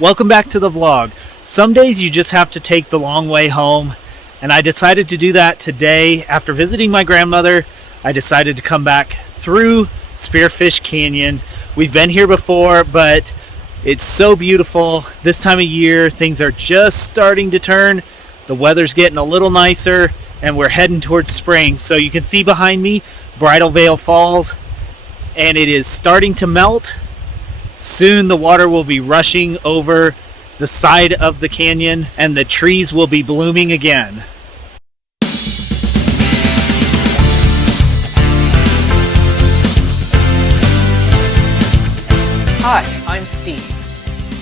Welcome back to the vlog. Some days you just have to take the long way home, and I decided to do that today. After visiting my grandmother, I decided to come back through Spearfish Canyon. We've been here before, but it's so beautiful. This time of year, things are just starting to turn. The weather's getting a little nicer, and we're heading towards spring. So you can see behind me, Bridal Veil Falls, and it is starting to melt. Soon the water will be rushing over the side of the canyon and the trees will be blooming again. Hi, I'm Steve.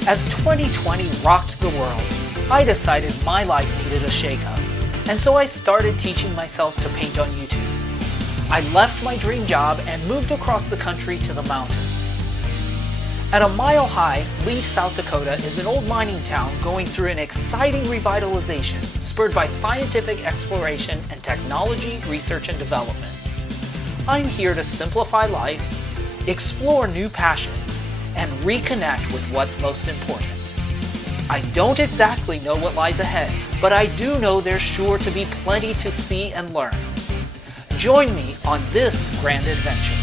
As 2020 rocked the world, I decided my life needed a shakeup, and so I started teaching myself to paint on YouTube. I left my dream job and moved across the country to the mountains. At a mile high, Lee, South Dakota is an old mining town going through an exciting revitalization spurred by scientific exploration and technology, research and development. I'm here to simplify life, explore new passions, and reconnect with what's most important. I don't exactly know what lies ahead, but I do know there's sure to be plenty to see and learn. Join me on this grand adventure.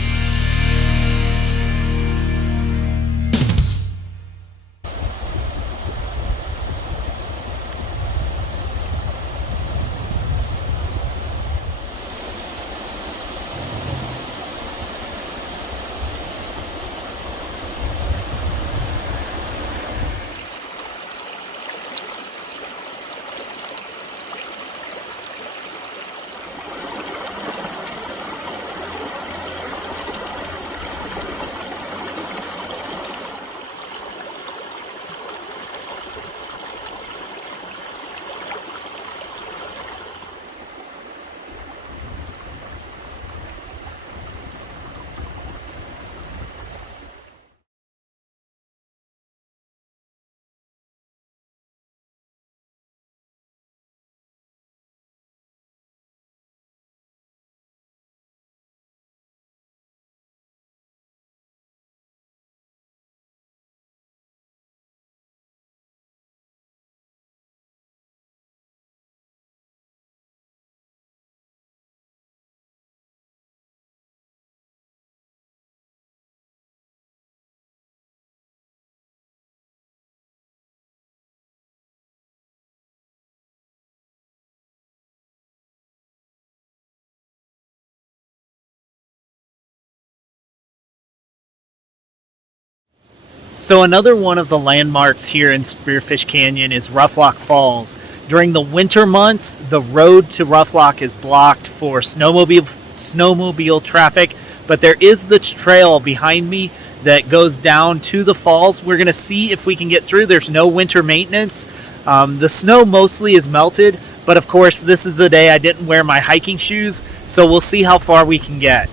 So another one of the landmarks here in Spearfish Canyon is Roughlock Falls. During the winter months, the road to Roughlock is blocked for snowmobile traffic, but there is the trail behind me that goes down to the falls. We're going to see if we can get through. There's no winter maintenance. The snow mostly is melted, but of course this is the day I didn't wear my hiking shoes, so we'll see how far we can get.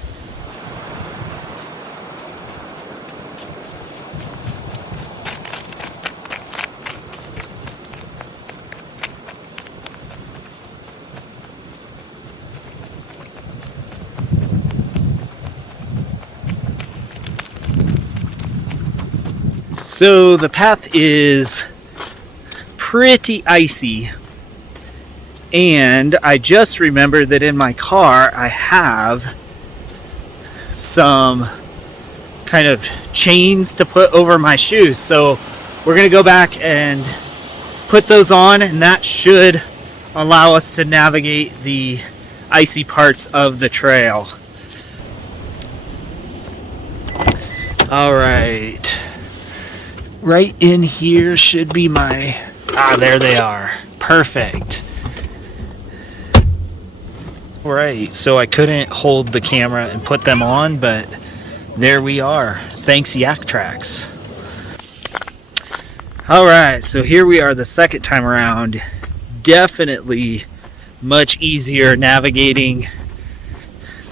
So the path is pretty icy, and I just remembered that in my car I have some kind of chains to put over my shoes. So we're going to go back and put those on, and that should allow us to navigate the icy parts of the trail. All right. Right in here should be my... there they are. Perfect. Right, so I couldn't hold the camera and put them on, but there we are. Thanks, Yak Tracks. Alright, so here we are the second time around. Definitely much easier navigating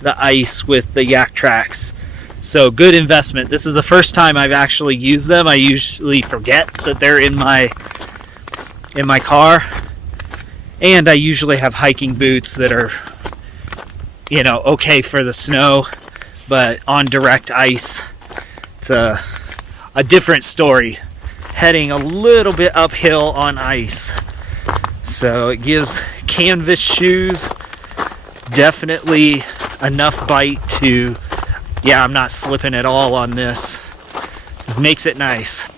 the ice with the Yak Tracks. So good investment. This is the first time I've actually used them. I usually forget that they're in my car, and I usually have hiking boots that are, okay for the snow, but on direct ice, it's a different story. heading a little bit uphill on ice. So it gives canvas shoes definitely enough bite to, yeah, I'm not slipping at all on this. It makes it nice.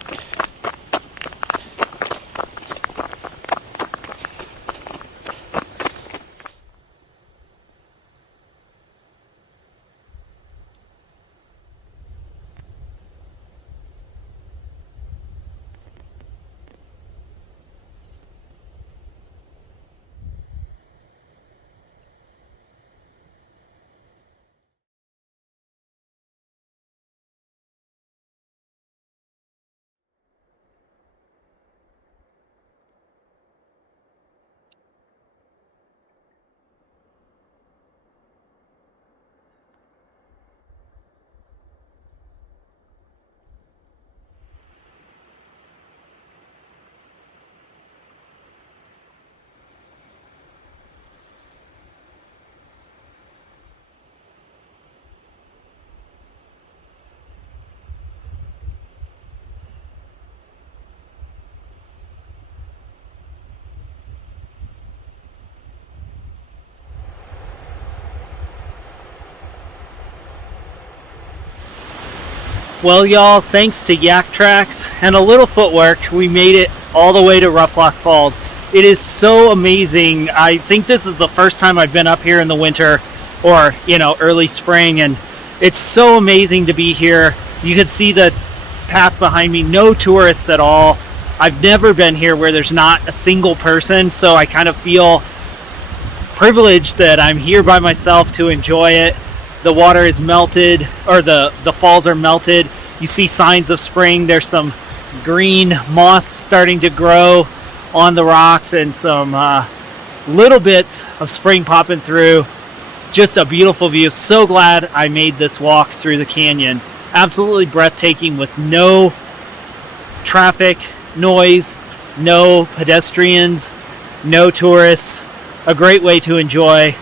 Well, y'all, thanks to Yak Tracks and a little footwork, we made it all the way to Roughlock Falls. It is so amazing. I think this is the first time I've been up here in the winter or, early spring, and it's so amazing to be here. You can see the path behind me, no tourists at all. I've never been here where there's not a single person, so I kind of feel privileged that I'm here by myself to enjoy it. The water is melted, or the falls are melted. You see signs of spring. There's some green moss starting to grow on the rocks and some little bits of spring popping through. Just a beautiful view. So glad I made this walk through the canyon. Absolutely breathtaking with no traffic, noise, no pedestrians, no tourists. A great way to enjoy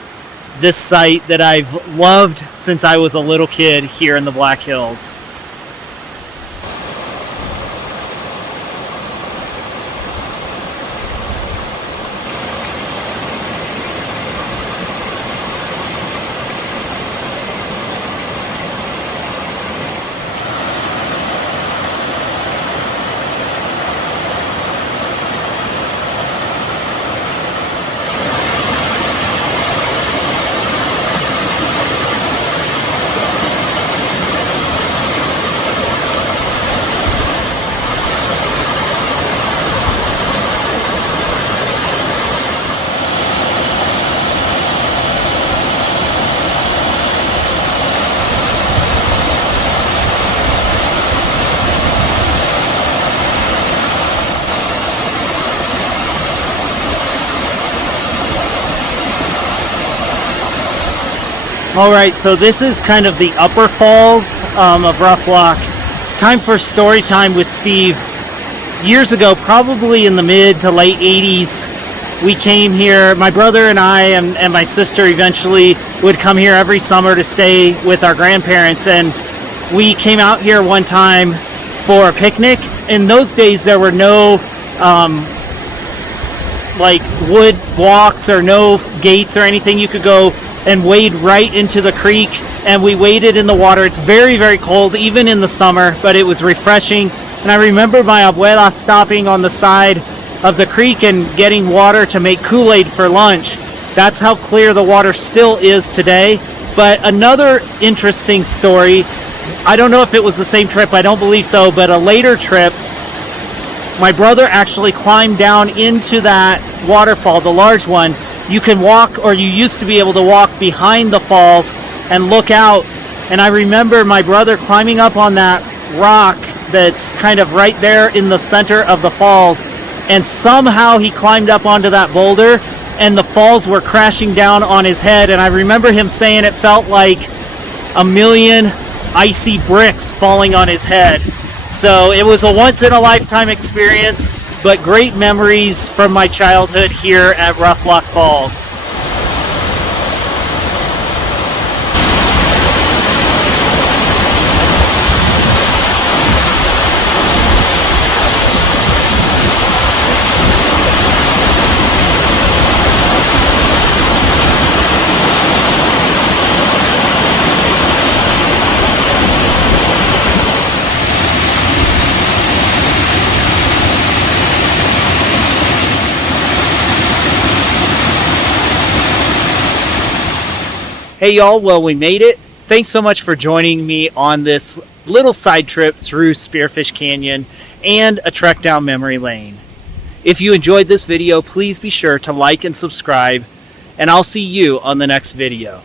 this site that I've loved since I was a little kid here in the Black Hills. Alright, so this is kind of the upper falls of Roughlock. Time for story time with Steve. Years ago, probably in the mid to late 80s, we came here. My brother and I and my sister eventually would come here every summer to stay with our grandparents, and we came out here one time for a picnic. In those days, there were no wood walks or no gates or anything. You could go and wade right into the creek, and we waded in the water. It's very, very cold, even in the summer, but it was refreshing. And I remember my Abuela stopping on the side of the creek and getting water to make Kool-Aid for lunch. That's how clear the water still is today. But another interesting story, I don't know if it was the same trip, I don't believe so, but a later trip, my brother actually climbed down into that waterfall, the large one. You can walk, or you used to be able to walk behind the falls and look out. And I remember my brother climbing up on that rock that's kind of right there in the center of the falls. And somehow he climbed up onto that boulder, and the falls were crashing down on his head. And I remember him saying it felt like a million icy bricks falling on his head. So it was a once-in-a-lifetime experience, but great memories from my childhood here at Roughlock Falls. Hey y'all, well, we made it. Thanks so much for joining me on this little side trip through Spearfish Canyon and a trek down memory lane. If you enjoyed this video, please be sure to like and subscribe, and I'll see you on the next video.